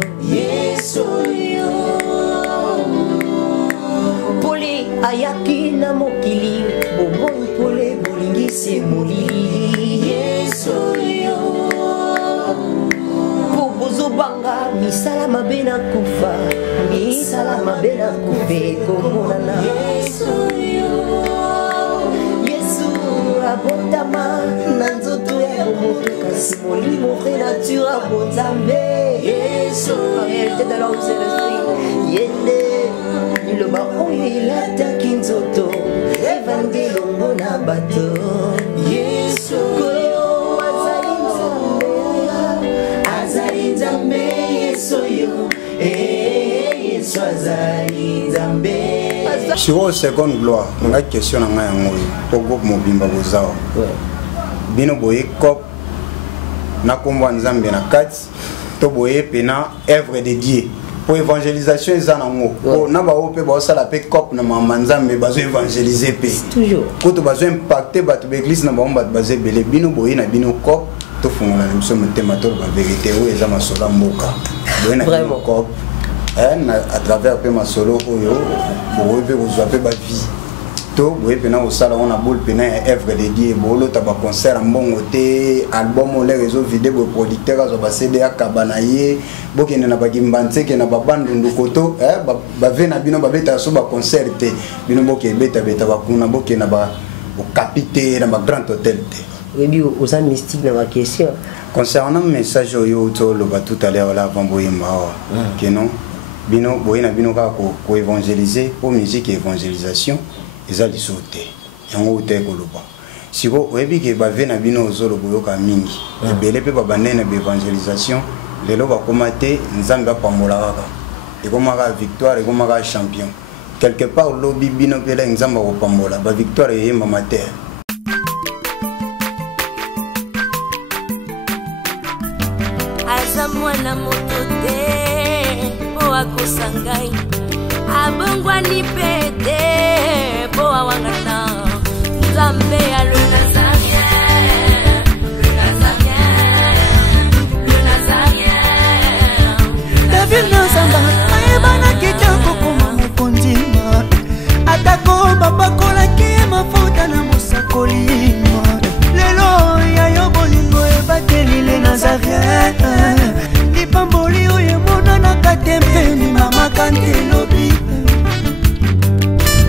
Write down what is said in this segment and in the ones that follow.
Yesoyo Pole ayaki na mokili Bobon pole bolingisi molili Yesoyo Bobozobanga misala mabe na kufa Misala mabe na kufe komonana Yesoyo Yesu abotama na nzoto ya bomoto kasi molimo fe nature abonzambe en réalité dans l'homme c'est l'esprit Yende le baron il attaque Nzoto Evangile ngona bato Yesu Koyo Azali Nzambe Yesu yo Yesu Azali Nzambe Sur la seconde gloire, on a une question à moi pour groupe mobimba bozao. Bino boye kop na kombo Nzambe na kati to boye pena œuvre dédiée pour évangélisation ezanango. Pour na ba ope ba sala pe kop na mama Nzambe bazo évangéliser pe. Toujours. Ko to bazo impacter bato be église na ba mba bazo belé bino boye na bino kop to fungola na biso motema to ba vérité o eza masola mboka. Boye na bino kop à travers ma solo oyo bo be kozwa pe ba vie to boye pena au sala on a boule pena œuvre dédiée bolo ta ba concert mbongo te album les réseaux vidéo bo producteur azo ba CD akabanaye bokene na ba gimbanze ke na ba bandundu koto ba vena bino ba beta so ba concert te bino boke beta ba kuna bokene na ba au capité na ba grand hôtel te oui aux amis mystique dans ma question concernant message oyo to lo ba tout à l'heure là avant boyemba que non bino boyena bino ka ko évangéliser pour musique et évangélisation ezali sote yango te koloba siko oyebi ke bave na bino ozolo boyoka mingi ebele pe babanene ba évangélisation lelo bakoma te Nzambe apambola kaka ekomaka victoire ekomaka champion quelque part lobi bino pela Nzambe akopambola ba victoire eyemba mater aza mwana moto te po akosangai abongwani pete po awangata Nzambe ya le Nazarien David Nzamba ayebana kitoko koma mokondima atako babakolaki mafuta na mosakolima lelo yayo bolingo ebateli le Nazarien lipamboli oyo emonanaka te mpeni mama kantelobi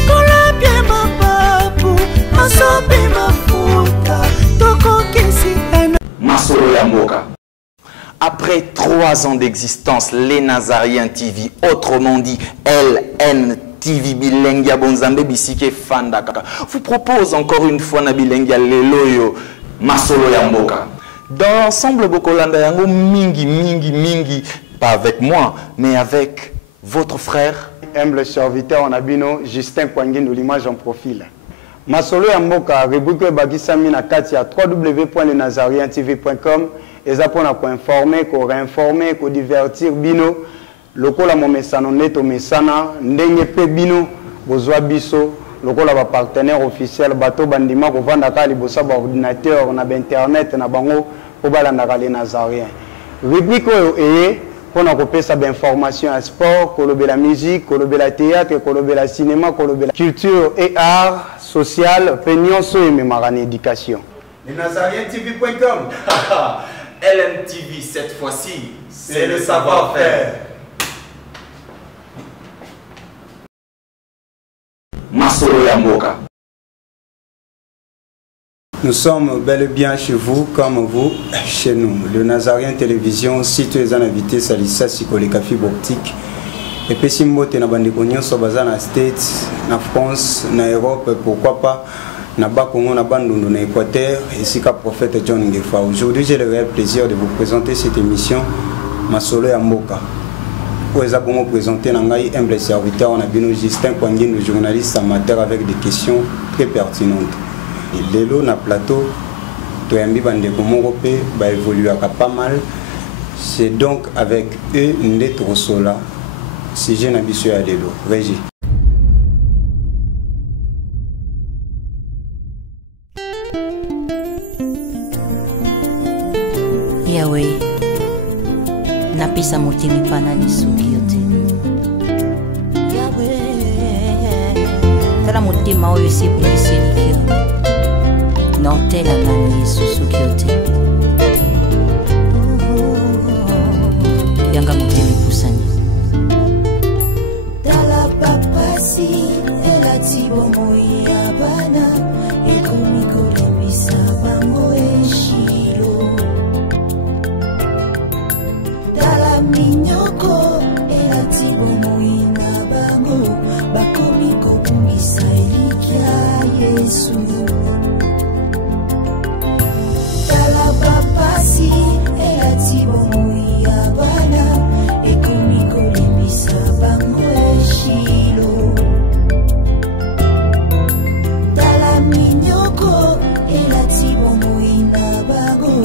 kolapie mapapu masopi mafuta tokokisi Masolo ya mboka. Après 3 ans d'existence, les Nazariens TV, autrement dit LN TV Bilengia Bonzambe Bisike Fandaka, vous propose encore une fois na Bilengia Leloyo Masolo ya mboka. Dans l'ensemble Bokolanda yango mingi, pas avec moi, mais avec votre frère. Humble serviteur en abino, Justin Kwangin de l'image en profil. Masolo ya mboka, rubrique Bagisami na kati ya www.lenazarientv.com et ça pour informer, ko réinformer, ko divertir bino. Lokola mo mesano neto mesana, ndenge pe bino, bozwa biso, lokola ba partenaire officiel bato bandima ko vanda ka libosa ba ordinateur na ba internet na bango po balanda les Nazariens. Rubrique oyo eye pona kopesa ba information à sport, kolobela musique, kolobela théâtre, kolobela cinéma, kolobela culture et art social, peignon so et mémarane éducation. Lenazarientv.com LNTV cette fois-ci, c'est le savoir-faire. Masolo ya mboka. Nous sommes bel et bien chez vous, comme vous, chez nous. Le Nazarien Télévision, site les invités, Salissa, Sikoleka Fibre Optique. Et puis, si vous avez des Sobazana States, en France, en Europe, pourquoi pas, na Bakongo, na Bandundu, na Équateur, et si ka prophète John Ngefa. Aujourd'hui, j'ai le réel plaisir de vous présenter cette émission, Masolo ya mboka. Pour les abonnés présenter, Nangai, humble serviteur, on a bien Justin Kwangin, le journaliste amateur, avec des questions très pertinentes. Et Lelo na plateau, Toyambi Bandeko Morope, va évoluer pas mal. C'est donc avec eux, Ndetro Sola, si j'ai n'habitué à Lelo. Régie. Yahweh, napesa motema epa nani soki yo te tala motema oyo esi ebongisi elikio naotela nani yesu soki yo te yanga motema epusani tala papasi elati bomoi ya bana ekomi kolembisa bango eshilo tala minyoko elati bomoi na bango bakomi kobungisa elikya yesu tala papasi elati bomoi ya bana ekomi kolembisa bango eshilo tala minyoko elati bomoi na bango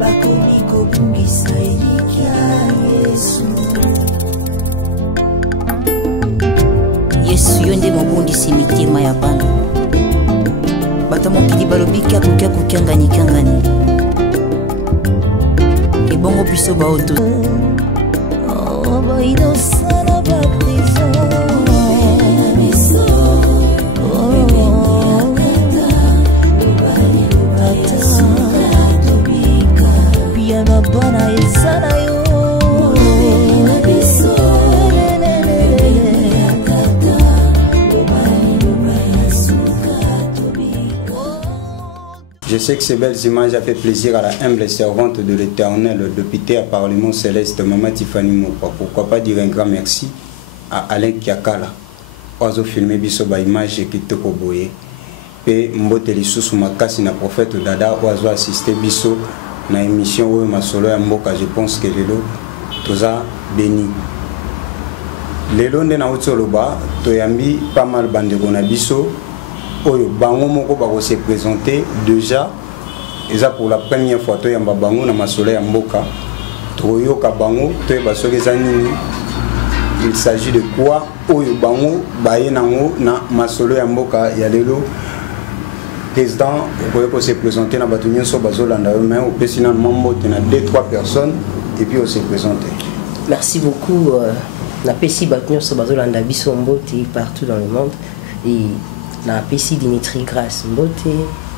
bakomi kobungisa elikya yesu yesu yo nde mobundisi mitema ya bana bato mokili balobi kyakukyangani ebongo biso baoto baidosana baprison piana bana ezala yo Je sais que ces belles images ont fait plaisir à la humble servante de l'Éternel, députée à Parlement Céleste, Maman Tiffany Mopa. Pourquoi pas dire un grand merci à Alain Kiakala. Oiseau filmé biso ba image qui te koboye. Pe mbote lisusu makasi na prophète Dada oiseau assisté biso na émission où ma solo ya mboka. Je pense que lelo toza béni. Lelo nde na utoloba toyambi pas mal bandeko na biso. Oyo bango moko bako se présenter déjà eza pour la première fois to yamba bango na masolo ya mboka toyo ka bango to ba soki eza nini il s'agit de quoi oyo bango baye nango na masolo ya mboka ya lelo président ko se présenter na batu nyonso bazolanda mais au pesina mambo tena 2-3 personnes et puis on se présenter. Merci beaucoup na pesi batu nyonso bazolanda biso mbote partout dans le monde et na PC Dimitri Grasse Mbote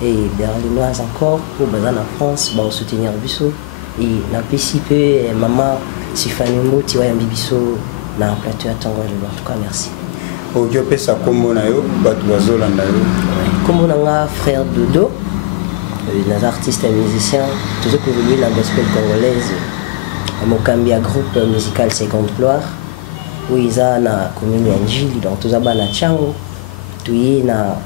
et Berlinoise encore pour Bazan en France pour soutenir Bisso et na PC peu maman Tiffany Mbote wa yambi Bisso na plateau à Tango en tout cas merci. Odio pesa kombo na yo batu bazolanda yo. Kombo na nga frère Dodo les artistes et musiciens toujours évolué la gospel congolaise à Mokambia groupe musical Seconde Gloire où ils a na commune Njili donc tous abana chango tu na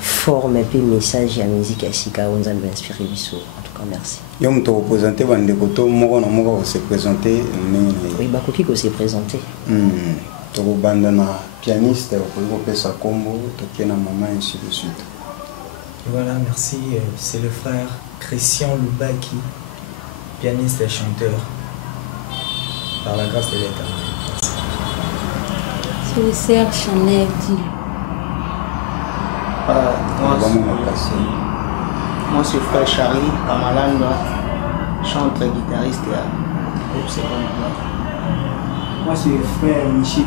forme et message à musique à Sika on a inspiré biso en tout cas merci. Yo mto représenter bande koto moko na moko se présenter oui ba koki ko se présenter. To bande na pianiste ko pesa kombo to kena maman ainsi de suite. Voilà, merci, c'est le frère Christian Loubaki, pianiste et chanteur par la grâce de l'État. C'est le Serge Chanel dit. Moi c'est frère Charlie Kamalanda, chanteur guitariste à groupe Seconde Gloire. Moi c'est frère Michel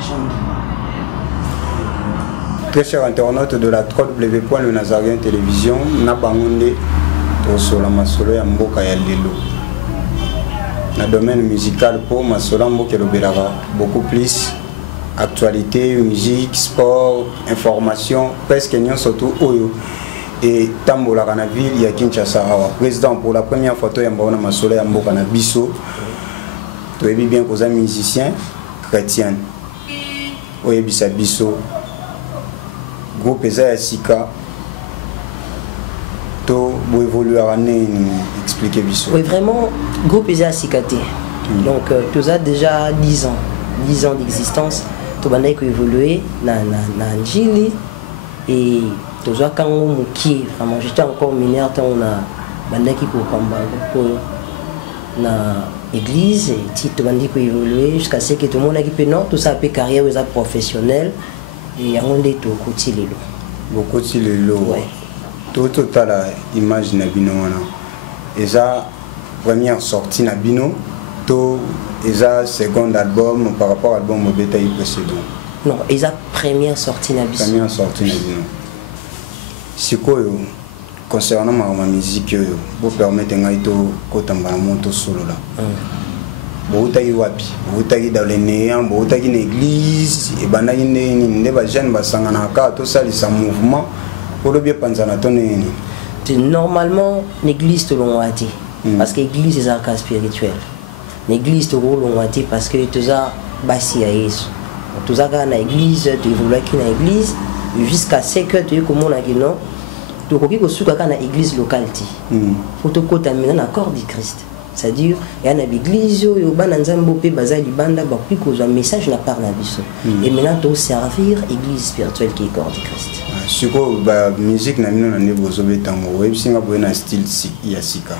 chanteur. Très chers internautes de la www.lenazarien télévision, na bangonde to la masolo ya mboka ya lelo. Na domaine musical pour masolo mboka lobelara beaucoup plus actualité, musique, sport, information, presque n'y surtout oyo et tambola na ville ya Kinshasa. Président pour la première fois to yamba na masolo ya mboka na biso. To ebi bien koza musicien chrétien. Oyebisa biso groupe eza Sika to bo évoluer à expliquer biso. Oui vraiment groupe eza Sika té. Donc tu as déjà 10 ans d'existence. Tu as évolué na Njili et tu as quand muki vraiment j'étais encore mineur tant on a bandaki ko pamba pour na église et tu as évolué jusqu'à ce que tout le monde a qui non tout ça peut carrière ou ça professionnel et on est au côté lelo beaucoup de lelo ouais tout total image na bino wana eza première sortie na bino to eza second album par rapport à album Mobeta yi précédent. Non, eza première sortie na biso. Première sortie na biso. Sikoyo concernant ma musique yo, pour permettre ngai to kotamba na monto solo là. Boutaki wapi, boutaki dans les néants, boutaki une église, et banaki ne ba jeune basangana ka to salisa mouvement pour le bien panzana tonné. Normalement l'église te l'ont dit parce que l'église est un cas spirituel. L'église te l'ont dit parce que tu as basi à Yesu. Tu as gagné l'église, tu évolues qui na église jusqu'à ce que tu comme on a dit non. Tu crois que tu as une église locale ti. Pour te contaminer dans corps du Christ. C'est-à-dire il y a une église yo bana nzambo pe bazali banda ba puis cause un message na part na biso. Et maintenant tu servir église spirituelle qui est corps du Christ. Siko ba musique na mino na nebo zo betango web singa bo na style ya sika.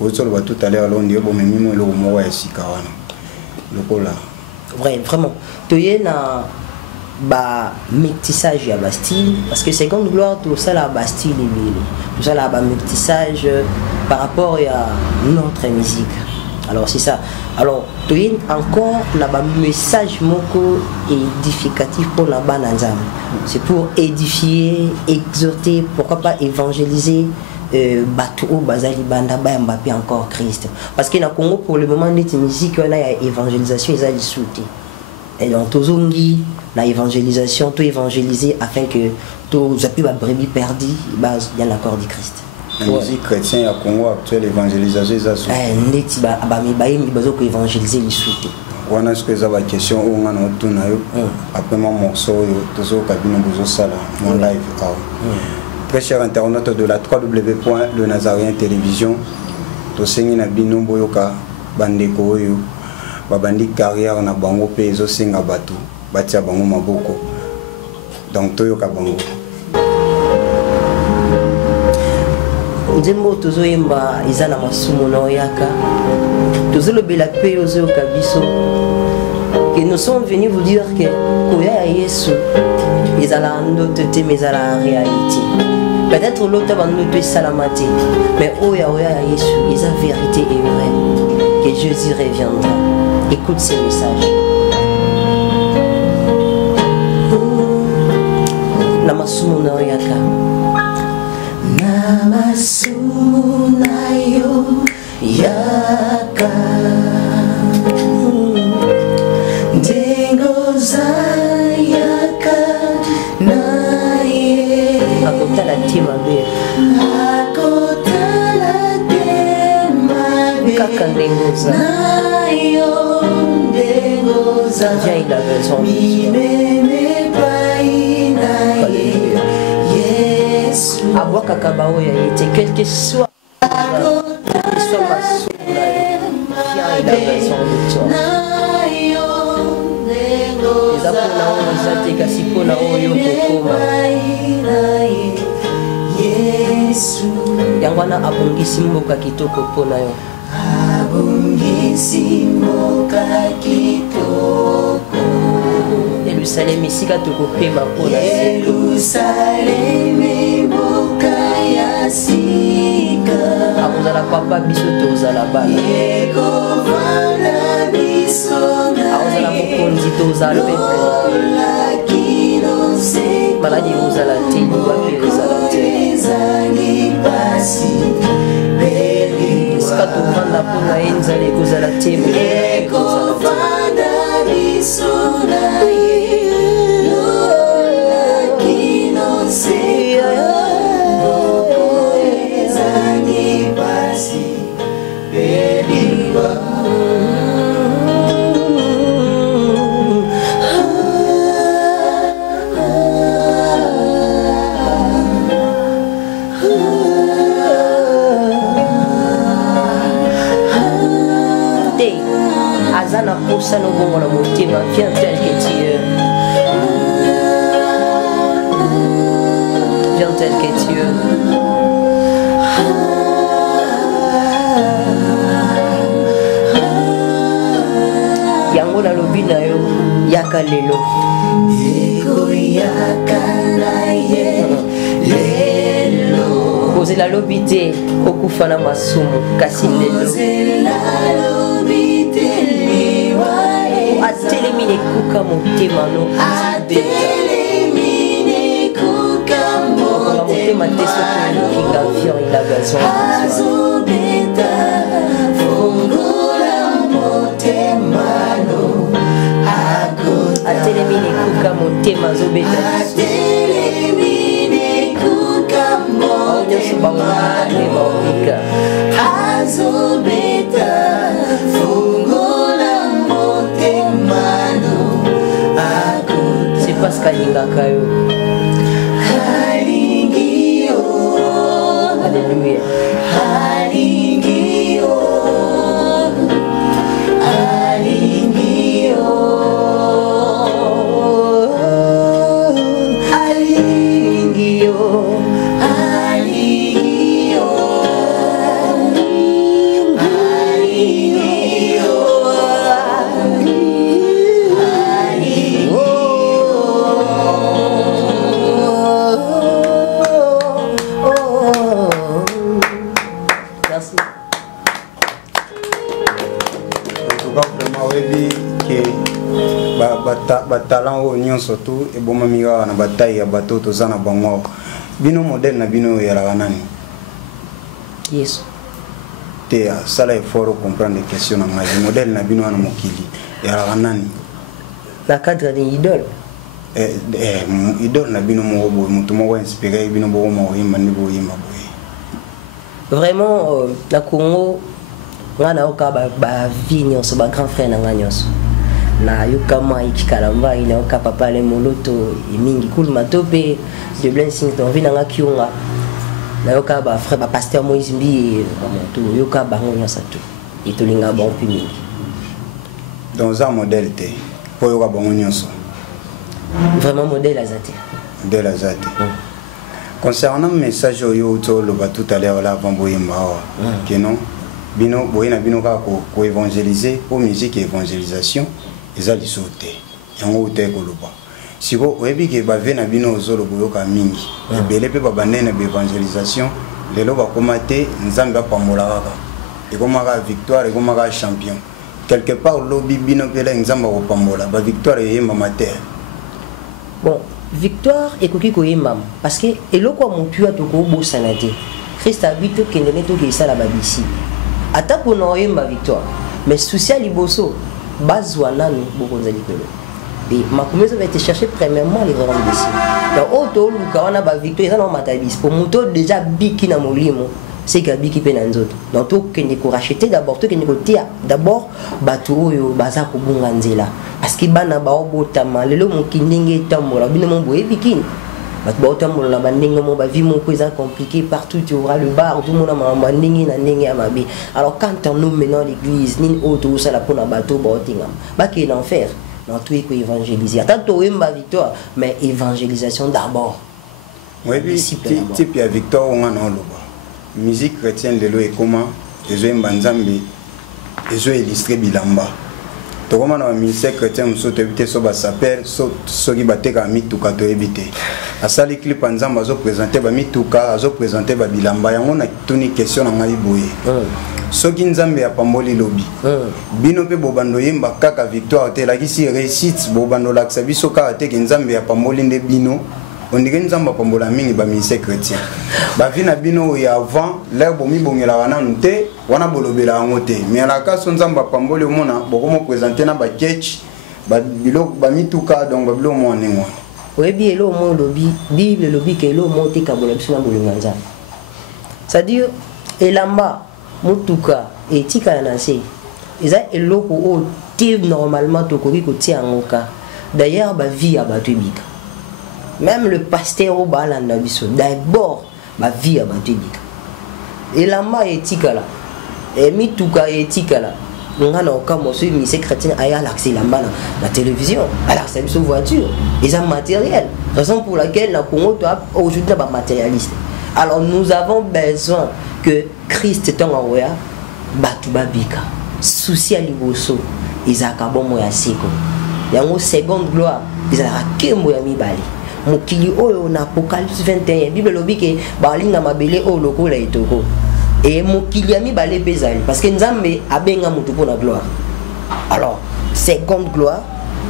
Otolo ba tout à l'heure là on dit bon mais mimo lo mo ya sika wana. Lokola. Vraiment. Toye na ba métissage ya ba style parce que seconde gloire tout ça la ba style tout ça la ba métissage par rapport à notre musique. Alors c'est ça. Alors toye encore la ba message moko édificatif pour la bananzam. C'est pour édifier, exhorter, pourquoi pas évangéliser Batou Bazali Banda Mbappé encore Christ. Parce que dans le Congo pour le moment notre musique on a évangélisation ils ont sauté. Et donc tozongi la évangélisation tout évangéliser afin que tous appuis la brebis perdue base il y a l'accord du Christ. La musique chrétienne à Congo actuelle évangélisation ils ont sauté. Neti ba mi baim bazo ko évangéliser les sauté. On a ce que ça va question où on a notre tournayo après mon morceau toujours cabine bozo sala mon live. Très chers internautes de la www.lenazarien télévision, to sengi na bino boyoka bandeko oyo babandi carrière na bango pe zo senga batu batia bango maboko. Donc toyoka bango. Nzembo tozo yemba izana masumo na oyaka. Tozo lobela pe ozo kabiso. Que nous sommes venus vous dire que koya Yesu izala ndoto te mais izala réalité. Peut-être l'autre va nous tuer salamati, mais oya Yesu, ils ont vérité et vrai, que Jésus reviendra. Écoute ces messages. Namasumu na oyaka. Namasumu na yo yaka. Dengoza yaka na la timabe kaka ndengoza Dieu il a besoin aboua kaka baoya yete quel que soit ma soula il a besoin de toi eza mpona oyo eza te kasi mpona oyo kokoma yango wana abongisi mboka kitoko mpona yo Yerusalemu esika tokopema mpona akozala papa biso tozala bana akozala mokonzi tozala maladi ozala te libabi ezala te esika tovanda mpona ye nzala ekozala te ça nous bon la motive, viens tel que tu es. Viens tel que tu es. Yango la lobi na yo yaka lelo. Ego yaka na ye lelo. Koze la lobi te okufa na masumu kasi lelo. kuka motema no atelemine kuka motema te soki okinga avion ilagation azobeta fungola motema no atelemine kuka motema azobeta atelemine kuka motema azobeta fungola motema no c'est parce kalingaka yo alingio alléluia alingio alingio alingio batalan oyo nyonso tu ebomami kaka na batai ya bato toza na bango awa bino modele na bino oyo eyalaka nani yesu te asala effort ocomprendre question na ngai modele na bino wana mokili eyalaka nani na cadre de idole idole na bino moko boye moto moko inspiré bino bokoma koyimba nde boyimba boye vraiment na Congo nga nayoka bavie nyonso bagrand frère na nga nyonso nayoka mwa ekikala mbai nayoka papa le moloto emingi kuluma to mpe de blessing tovi na nga kionga nayoka bafrère bapaster Moïse Mbi toyoka bango nyonso tu etolinga bango mpe mingi donc za modèle te mpo oyoka bango nyonso vraiment modèle aza te modèle aza te concernant message oyo toloba tout à l'heure là avant boyemba awa ke non bino boye na bino kaka koévangéliser po musique évangélisation eza liso te yango ute koloba siko oyebi ke bave na bino ozoloba oyoka mingi ebele mpe babandai na baévangélisation lelo bakoma te nzambe apambola kaka ekomaka victoire ekomaka champion quelque part lobi bino mpela nzambe akopambola bavictoire eyembama te bon victoire ekoki koyembama parce que eloko ya motu ya tokobosana te Christ abi tokende ne tokesala babisi ata mpona oyemba victoire mais souci ya liboso bazwa nanu bokonza likolo et makomi ezo va été chercher premièrement les grands décisions donc oyo toluka wana bavictoire eza na omata biso po moto déjà biki na molimo seki abiki mpe na nzoto donc tokende korachete d'abord tokende kotia d'abord bato oyo baza kobunga nzela parce que bana baobotama lelo mokili ndenge etambola bino mo boyebikini bato baotambola na bandenge mo bavie moko eza compliqué partout tu auras le bar tomona makambo ya ndenge na ndenge ya mabe alors quand on nous maintenant l'église nini oyo tozosala mpona bato baotingama bakende enfer donc tout ekoévangéliser ata toyemba victoire mais évangélisation d'abord oyebi type ya victoire onga na oloba musique chrétienne lelo ekoma ezoyemba nzambe ezoillustre bilamba tokoma na baministère chrétien mosusu toyebi te so basaper soki batekaka mituka toyebi te asali clip ya nzambe azoprésente bamituka azoprésente babilamba yango na tuni question na ngai boye soki nzambe apamboli lobi bino mpe bobando yemba kaka victoire te elakisi réussite bobando olakisa biso kaka teke nzambe apamboli nde bino ondike nzambe apambola mingi baministère chrétien bavi na bino oyo avant lere bomibongelaka nanu te wana bolobela yango te mais alaka so nzambe apamboli omona bokomo présente na bakeche bamituka donc babilo mwa ndenge wana oyebi elo mo lobi bible elobi ke elo mo otekabola biso na bolingo ya nzambe c'est-à-dire elamba motuka etikala na se eza eloko oyo te normalement tokoki kotia yango ka d'ailleurs bavie ya bato ebika même le pasteur au balanda biso d'abord ma vie à batibika et la ma etikala et mituka etikala ngana okamo so mi chrétien aya l'accès lamba la télévision alors c'est une voiture et un matériel raison pour laquelle na Congo aujourd'hui ba matérialiste alors nous avons besoin que Christ est en roya batu babika souci à liboso izaka bomo ya siko yango seconde gloire izaka kembo ya mibali mokili oyo na Apocalypse 21 Bible lobi ke balinga mabele oyo lokola etoko et mokili ya mibale bezali parce que nzambe abenga mutu pona gloire alors seconde gloire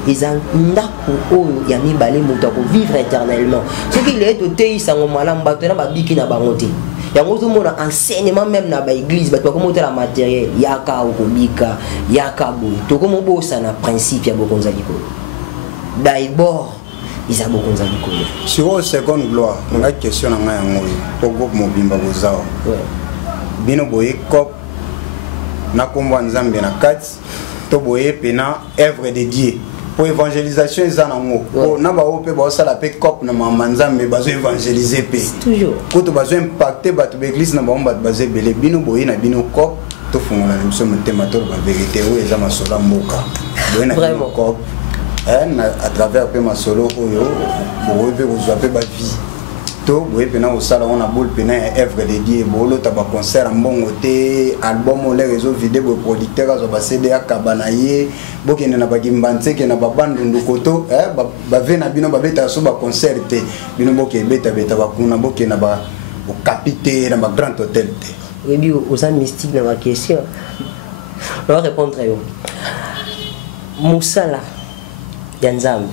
ils ont ndako ya mibale moto ko vivre éternellement ce qui est au tei sango malam bato na babiki na bangote yango zo mona enseignement même na ba église bato ko motela matériel yaka okobika yaka bo to ko mobosa na principe ya bokonza likolo d'abord ils ont bokonza likolo sur seconde gloire nga question na nga yango po groupe mobimba bozao bino boye kop na kombo nzambe na kati to boye pena œuvre de Dieu pour évangélisation ezana ngo na ba ope ba sala pe cop na manzambe bazo évangéliser pe toujours ko to bazo impacter bato l'église na ba bazo belé bino boye na bino cop to fungola na biso motema to ba vérité o eza masolo mboka boye na bino cop à travers pe masolo oyo boye pe kozwa pe ba vie to boye pena au sala on a boule pena œuvre de Dieu bolo ta ba concert mbongo te album les réseaux vidéo bo producteur azo ba CD akabana ye bokene na ba gimbanze ke na ba bandu ndukoto ba vena bino ba beta so ba concert te bino boke beta ba kuna boke na ba au capité na ba grand hôtel te oui bi aux âmes mystiques dans ma question on va répondre très haut musala ya nzambe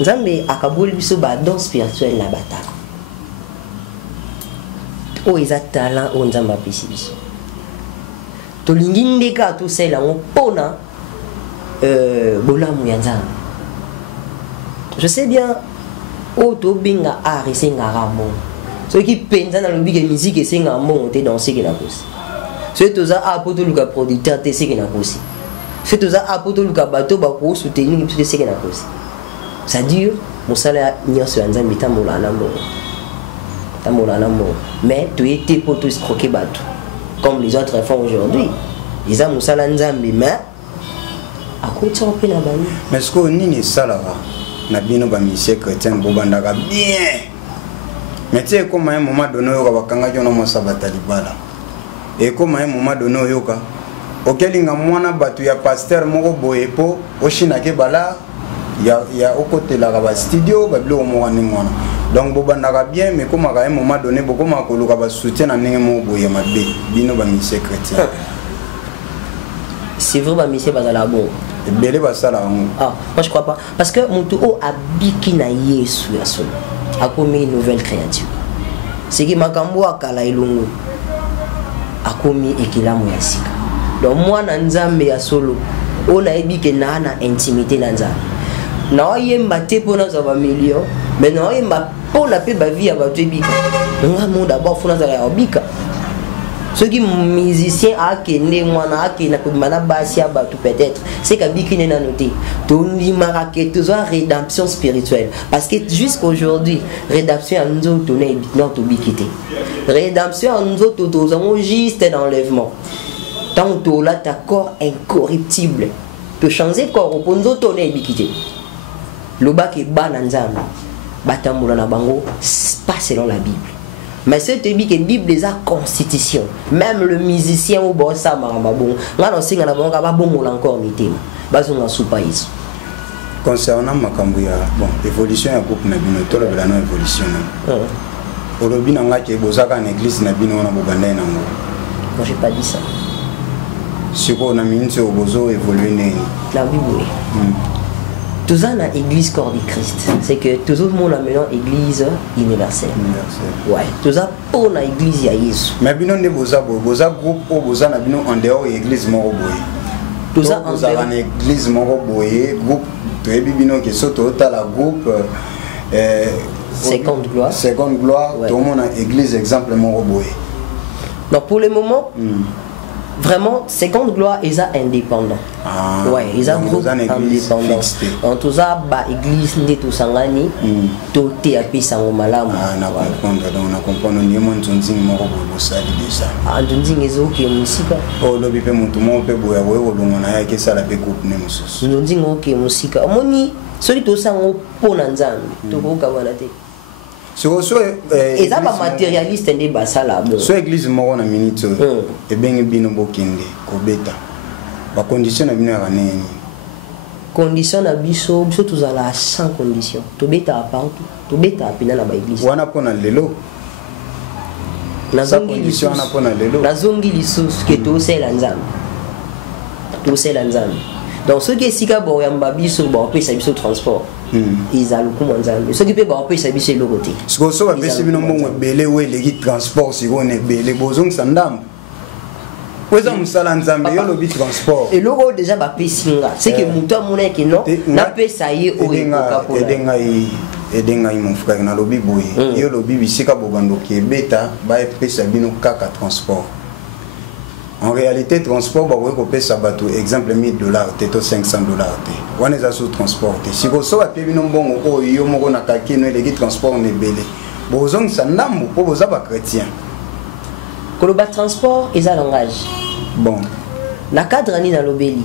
nzambe akaboli biso ba don spirituel na bataka o eza talent o nzambe apesi biso tolingi ndeka tosala yango mpona bolamu ya nzambe je sais bien o tobenga art esengaka mbongo soki mpenza nalobi ke musique esengaka mbongo te dans seke na kosi soki toza a po toluka producteur te seke na kosi soki toza a po toluka bato bakosoutenir biso te seke na kosi c'est-à-dire mosala nyonso ya nzambe etambola na mbongo mais tu étais pour tout escroquer bateau comme les autres font aujourd'hui ils ont musala nzambe mais à quoi tu as la bani mais ce qu'on nini sala na bino ba monsieur chrétien bobandaka bien mais tu sais comment un moment donné yo bakanga jono mo sabata libala et comment un moment donné yoka okelinga mwana batu ya pasteur moko boye po oshina ke bala ya okote la ba studio ba bilo mo wani mwana donc bobandaka bien mais comme à un moment donné beaucoup ma koluka ba soutien na ndenge mo boye mabe bino ba monsieur chrétien c'est vrai ba monsieur bazala bon belé ba sala moi je crois pas parce que mutu o abiki na Yesu ya solo akomi une nouvelle créature c'est qui makambo akala elongo akomi ekilamu ya sika donc moi na nzambe ya solo on a ebike na intimité na nzambe na yemba te pona za ba million mais na yemba pona pe ba vie ya ba tebika nga mo d'abord fona za ya obika ceux qui musicien a kende mwana a kena ko mana basi ya ba tout peut-être c'est ka bikine na noter to ni marake to za rédemption spirituelle parce que jusqu'aujourd'hui rédemption en nous to na non to bikité rédemption en nous to za juste d'enlèvement tant to là ta corps incorruptible to changer corps pour nous to na bikité loba ke bana nzambe batambola na bango pas selon la Bible mais c'est te dit que Bible les a constitution même le musicien au bossa maramba bon nga no singa na bango ba bon encore mitema bazonga soupa iso concernant makambo ya bon évolution ya groupe na bino to la non évolution na olobi na nga ke bozaka na église na bino na bobanda na ngo moi j'ai pas dit ça siko na minute au bozo évoluer neni la Bible tout ça dans l'église corps du Christ c'est que tout le monde a maintenant église universelle ouais tout ça pour la église ya Yesu mais bino ne boza groupe o boza na bino en dehors église moko boye tout ça en dehors église moko boye groupe to ebi bino ke soto ta la groupe seconde gloire tout le monde a église exemple moko boye donc pour le moment vraiment seconde gloire ils sont indépendants ouais ils ont groupe indépendant en tout ça ba église ndi to sangani to te apesa ngo malamu na comprendre donc na comprendre ni mo nzunzi moko bo sali déjà nzunzi ezoke musika o lobi pe mutu mo pe boya boye olongo na yake sala pe groupe ne mususu nzunzi ngoke musika omoni soli to sango pona nzambe to ko kabana te et ça va matérialiste ndi basala bon so église moko na minute e bengi bino bokende ko beta ba condition na bino ya neni condition na biso tuzala sans condition to beta partout to beta pina na ba église wana pona lelo na condition wana pona lelo na zongi lisusu ke to sela nzambe Donc ceux qui sika bo yamba biso bo pe sa biso transport. Ils a le coup mondial. Ceux qui pe bo pe sa biso le côté. Ce que so ba pe bino mbongo belé we les transport si on est belé bozong sandam. Oza musala nzambe yo lobi transport. Et logo déjà ba pe singa. C'est que muto mona ke non na pe sa ye o edenga mon frère na lobi boye. Yo lobi bisika bobando ke beta ba pe sa bino kaka transport. En réalité, transport, bah, on peut ça bateau. Exemple, $1000, t'es 500 $. On est à sous transport. Si vous savez, puis nous bon, oh, yo mo na kaki no les transport on est belé. Bozong ça n'amu pour vous avoir chrétien. Que le transport est un langage. Bon. La cadre ni dans l'obéli.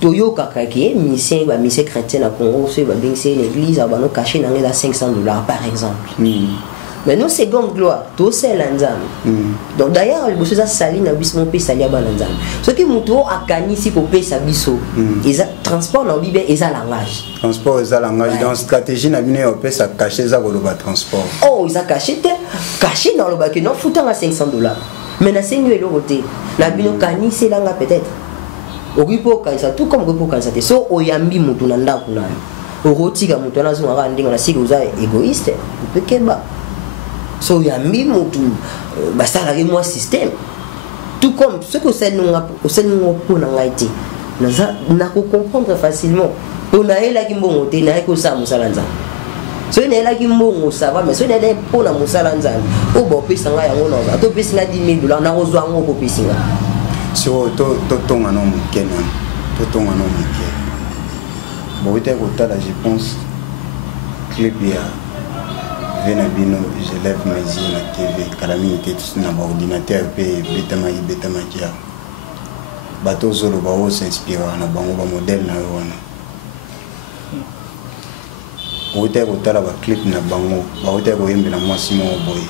Toyo kakaki, mission chrétien à Congo, c'est bah bien c'est l'église, bah nous cacher dans les $500 par exemple. Mais nous c'est comme gloire, tout c'est l'anzam. Donc d'ailleurs le boss ça sali na biso mon pays sali ba l'anzam. Ce qui muto akani si pour payer sa biso. Ils transport na bibe ils a langage. Transport ils a langage dans stratégie na bino au pays ça cacher ça ko le transport. Oh, ils a caché dans le bac non foutant à $500. Mais na sengu le côté. Na bino kani c'est langa peut-être. Ogipo kanisa tout comme ogipo kanisa te. So oyambi mutu na ndako na. Orotika mutu na zunga ndinga na siki uza égoïste. Pekeba. So yambi mutu basala ke moi système tout comme ce que c'est nous pour n'engaiter na ko comprendre facilement on a ela ki mbongo te na ko sa musala nzambe so na ela ki mbongo ça va mais so na ela pour na musala nzambe o bo pesa nga yango na to pesa na $10,000 na ko zwa ngo ko pesa nga so to tonga no mukena to tonga no mukena bo ite ko tala je pense clip ya Venabino, je lève mes yeux na TV, calamité tout na ordinateur pe betama kia. Bato zolo ba o s'inspire na bango ba modèle na wana. Ote ko tala ba clip na bango, ba ote ko yembe na mwasi mo boy.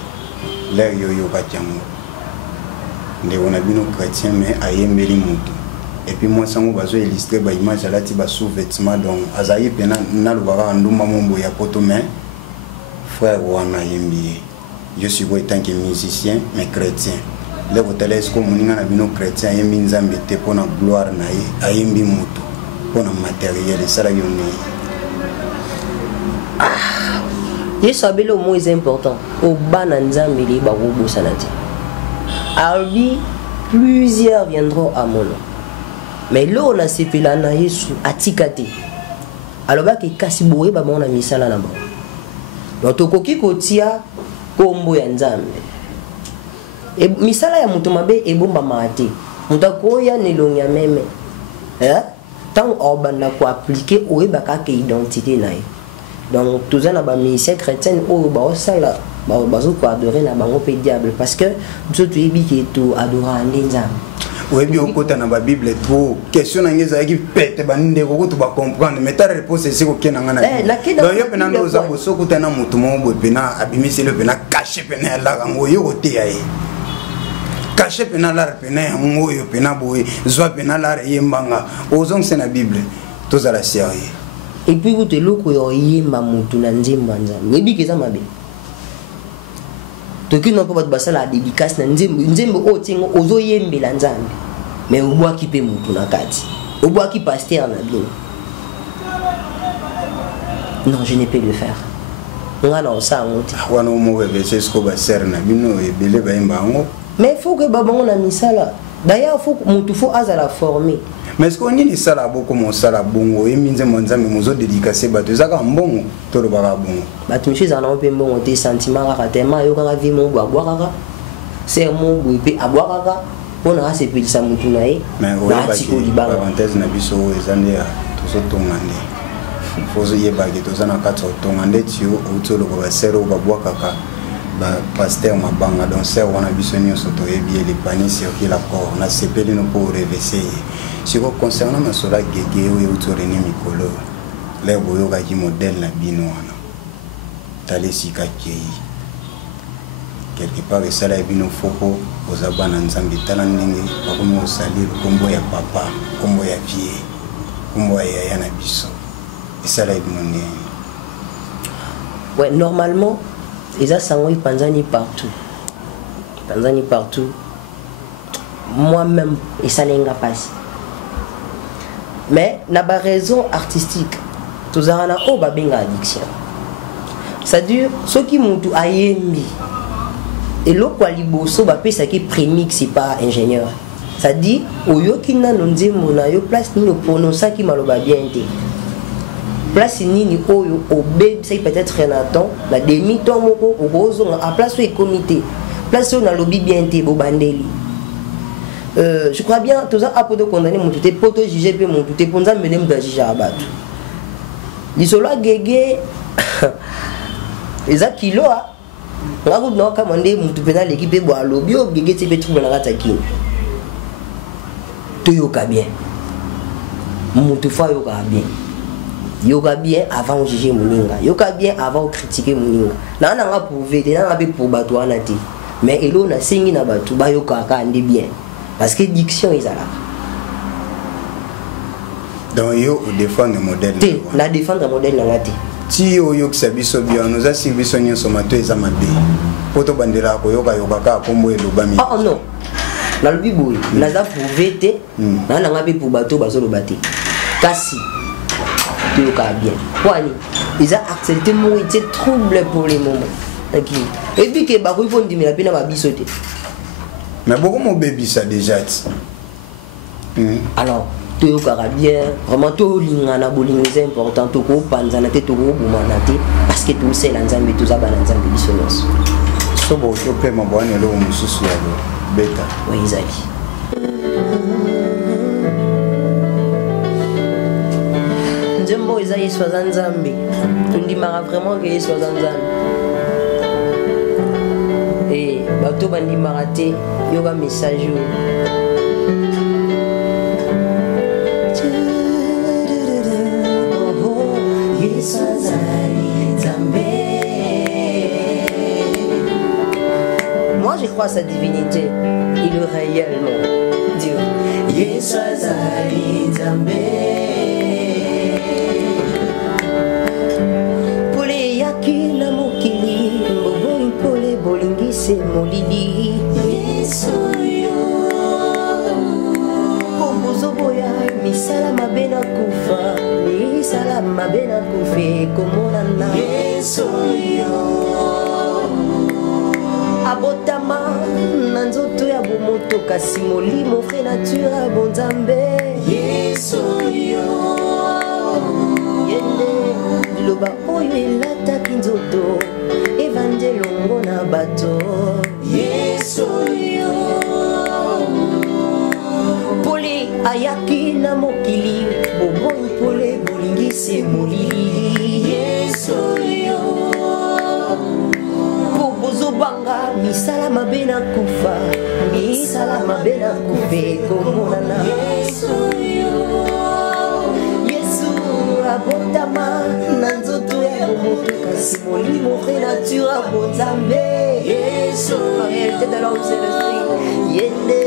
L'air yo ka tiango. Nde on a bino chrétien mais ayembeli mutu. Et puis moi sango bazo illustrer ba image alati ba sous-vêtement donc azayi pena na lubaka nduma mombo ya poto mais frère wana yembi je suis en tant que musicien mais chrétien le hôtel est comme ninga na bino chrétien yembi nzambe te pona gloire na ye ayembi mutu pona matériel ça la yone je savais le mot est important au bana nzambe li ba robo sanati albi plusieurs viendront à mon nom mais là on a sepela na yesu atikate alors ba ke kasi boye ba mona misala na ba. Donc tokoki kotia kombo ya nzambe e misala ya mutu mabe ebomba mate mutakoya nelonga meme tant obanda ko appliquer oyebaka ke identité na ye donc tozana ba ministère chrétien o ba osala ba bazo ko adorer na bango pe diable parce que biso toyebi ke to adorer nzambe. Oui, bien au côté de la Bible, trop question n'engage qui pète, bandé, vous tu vas comprendre. Mais ta réponse c'est quoi qui n'a rien à dire. Donc il y a plein de choses à vous sauver dans mon tourment, vous pena, abîmer c'est le pena, cacher pena là, envoyer au théâtre. Cacher pena là, pena, envoyer pena boy, soit pena là, yembanga. Osons c'est la Bible, tous à la série. Et puis vous te l'ouvre yemba mutu nanzemba nzambe. Mais bi keza mabe. Toki non pas de la dédicace na nzembe o tingo ozo yembe la nzambe mais o boa ki pe mutu na kati o boa ki pasteur na bien non je n'ai pas le faire nga na osa ngote wana mo verser ce ko ba ser na bino e bele ba imbango mais faut que babango na misala d'ailleurs faut mutu faut azala former mais est-ce qu'on y sala beaucoup mon sala bongo et minze monzambe mozo dédicacer bato zaka mbongo to lo baka bongo bato mchi za na pe mbongo te sentiment ka tema yo ka vi mo bwa kaka c'est mon bwe abwaka pona ase pelisa mutu na ye mais na tiko libanga parenthèse na biso ezande ya to tongande fozo yeba ke to zana ka to tongande tio otolo ko ba sero ba bwaka ka ba pasteur mabanga donc c'est wana biso nyonso to yebi les paniers sur qui la corps na sepeli no pour reverser. Si vous concernant ma sola gege ou autorene mikolo les boyo ka ki modèle na bino wana tale sika kei quelque part ça la bino foko ozaba na nzambe tala ndenge bakomo osali kombo ya papa kombo ya vie kombo ya na biso et ça la bino ne ouais normalement ils a sango panzani partout moi-même et ça n'enga pas mais na ba raison artistique tozana o ba benga addiction. C'est-à-dire ceux qui mutu ayembi et lo kwa liboso ba pesa ki premix c'est pas ingénieur. C'est-à-dire oyo kina nonze mona yo place ni prononcer ki maloba bien té. Place nini oyo obe c'est peut-être Renaton la demi ton moko obozo en place au comité. Place on a lobby bien té bo bandeli. Je crois bien tous ça apodo condamner mon tout poto juger pe mon tout ponza menem da juger abatu. Lisolo gege eza kilo a ngako no kamande mutu pena l'équipe bo alobi o gege ti betu na kata kini to yoka bien mutu fa yoka bien avant juger moninga yoka bien avant critiquer moninga na nga prouver te na be pour bato wana te mais elo na singi na bato ba yoka ka ande bien parce que diction ezala donc yo défendre modèle la défendre modèle na ngati ti oyo kisabiso bien nous a service on somato ezamabe poto bandela ko yoka ka kombo elobami oh non na lobi boy naza prouver te na nga be pour bato bazo lobate kasi tu yoka bien kwani ils a accepté mon été trouble pour les moments OK et puis que ba ko ifo ndimela pena ba bisote mais beaucoup mon bébé ça déjà alors tu yoka bien vraiment to lingana bolingo c'est important to ko panza na te to ko bumana te parce que tout c'est la nzambe tout za ba nzambe bisonos so bo to pe mo bone lo mususu ya beta oui izali nzembo iza yesu za nzambe tundimaka vraiment que yesu za nzambe et bato bandimaka te yoka message yo moi je crois à sa divinité, il est réellement Dieu. Yesu azali Nzambe. Pole yaki na mokili, mbongo pole bolingise molili. Yesu yo. Kombozo boya misala mabe na kufa, misala mabe na kufe komona na. Yesu yo. Abotama nanzoto ya bomoto kasi molimo fe nature ya bonzambe Yesu yo yende liloba oyo elataki nzoto evangelongo na bato Yesu yo pole ayaki na mokili boboi pole bolingisi molili Yesu yo banga misala mabe na kufa misala mabe na kufe komonana Yesu abotama na nzoto ya bomoto kasi molimo fe nature abonzambe Yesu en réalité de l'homme c'est l'esprit yende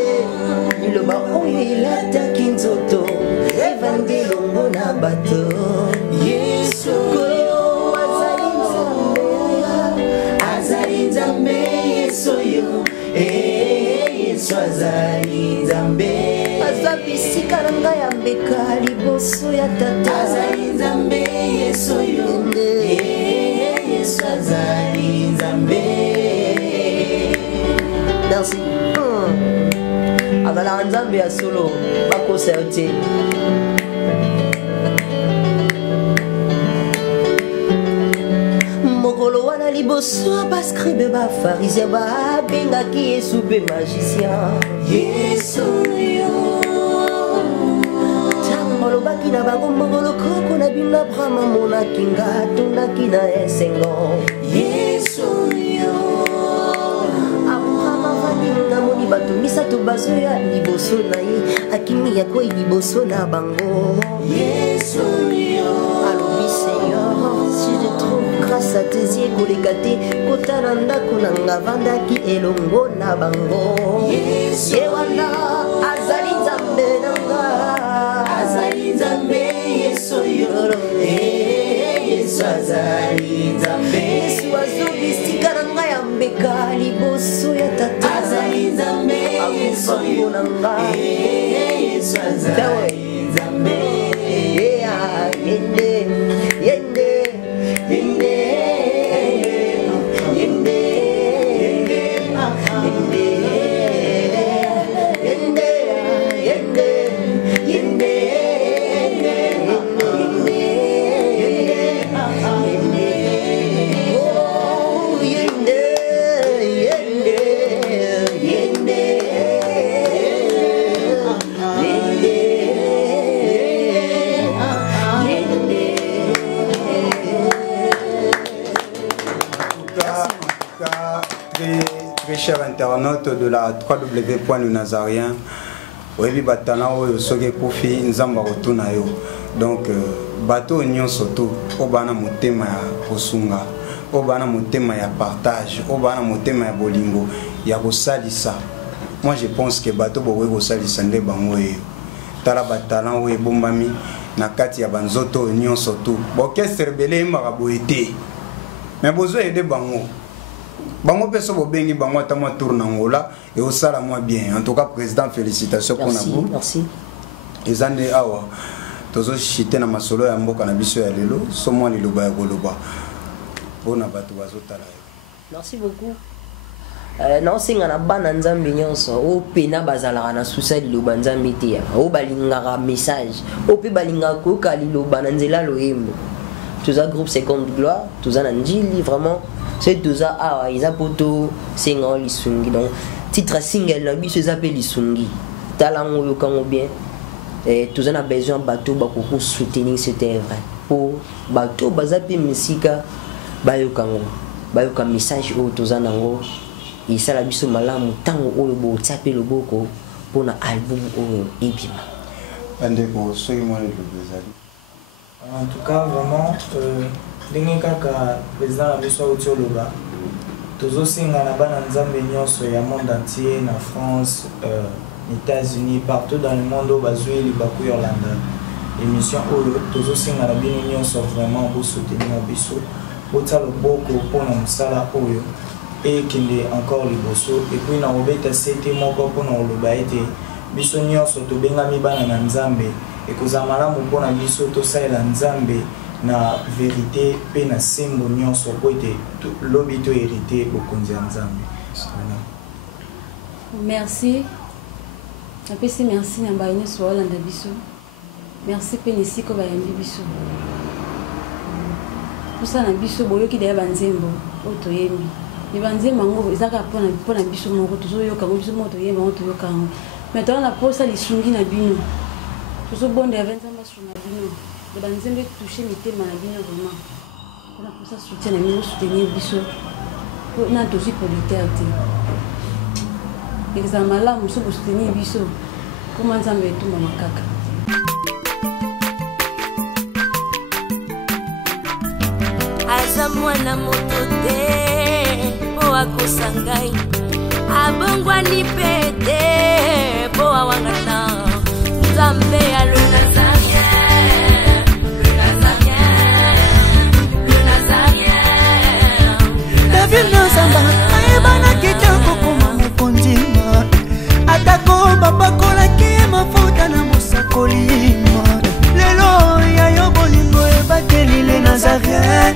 liloba oyo elataki nzoto evangelongo na bato Yesu Yesu azali Nzambe azabisika na ngai ya mbeka liboso ya tata azali Nzambe Yesu yo Yesu azali Nzambe merci azala Nzambe ya solo bakosa yo te mokolo wana liboso bascribe bafarisien babengaki Yesu mpe magicien Yesu yo ntango alobaki na bango mokolo koko na bino Abraham amonaki nga atondaki na esengo Yesu yo Abraham avandi namoni bato misato bazoya liboso na ye akimi ya kwei liboso na bango Yesu yo alobi Seigneur si je trouve grâce à tes yeux kolekate kotala ndako na nga vandaki elongo na bango ye wana azali Nzambe na nga azali Nzambe Yesu yo Yesu azali Nzambe Yesu azobisika na nga ya mbeka liboso ya tata azali Nzambe Yesu yo na nga Yesu azali Nzambe chers internautes de la www.lunazarien. Oui, batana oyo soke kofi nzamba rotuna yo. Donc bateau nyon soto obana motema ya kosunga, obana motema ya partage, obana motema ya bolingo ya kosalisa. Moi je pense que bateau bowe kosalisa nde bango yo. Tala batala oyo bombami na kati ya banzoto nyon soto. Orchestre belé marabo été. Mais bozo aider bango. Bango peso bobengi bango atama tourne ngola et au sala moi bien. En tout cas président félicitations pour vous. Merci. Ezande awa tozo chité na masolo ya mboka na biso ya lelo somo ni loba ya koloba. Bona bato bazotala. Merci beaucoup. Non singa na bana nzambe nyonso o pena bazala na susa liloba nzambe te o balingaka message o pe balingaka ko ka liloba na nzela loyembo. Tuza groupe 50 gloire, tuza na njili vraiment c'est tuza awa ils apoto singa lisungi donc titre single na biso s'appelle lisungi. Talango yo kango bien. Et tuza na besoin bateau ba ko soutenir cette œuvre pour bateau bazapi musika bayo kango bayo ka message o tuza nango. Et ça la biso malamu tango oyo bo taper le boko pour na album oyo ebima. Ande ko soki mo le bezali. En tout cas vraiment ndenge kaka président la biso au Tioloba tozo singa na bana nzambe nyonso ya monde entier na France, États-Unis, partout dans le monde bazui libaku Yolanda. Émission oyo tozo singa na bino nyonso vraiment pour soutenir biso pour ta le boko pour na musala oyo. Et qu'il est encore les bossos et puis na obeta c'était mon corps pour nous le baïté biso nyonso to bengami bana na nzambe et que za malamu mpona biso to saela nzambe na vérité pe na sembo nyonso po ete lobi to hérité bokonzi ya nzambe. Merci. Apesi merci na ba nyonso olanda biso. Merci pe ni siko ba yambi biso. Pusa na biso boyoki de ba nzembo oto yemi. Ibanze mango ezaka pona biso moko tozoyoka ngo biso moto yeba moto yoka ngo mais toi na posa lisungi na bino tozo bonde ya 20 ans na bino de banzembe toucher mitema na bino vraiment pona posa soutien na bino soutenir biso na tozi politaire te examen là muso soutenir biso comment nzambe etumba makaka. Aza mwana moto te akosangai abongwa ni pete po awangata nzambe ya le nazarien David Nzamba ayebana kitoko koma mokondima atako bapakolaki mafuta na mosakolima lelo ya yo bolingo ebateli le nazarien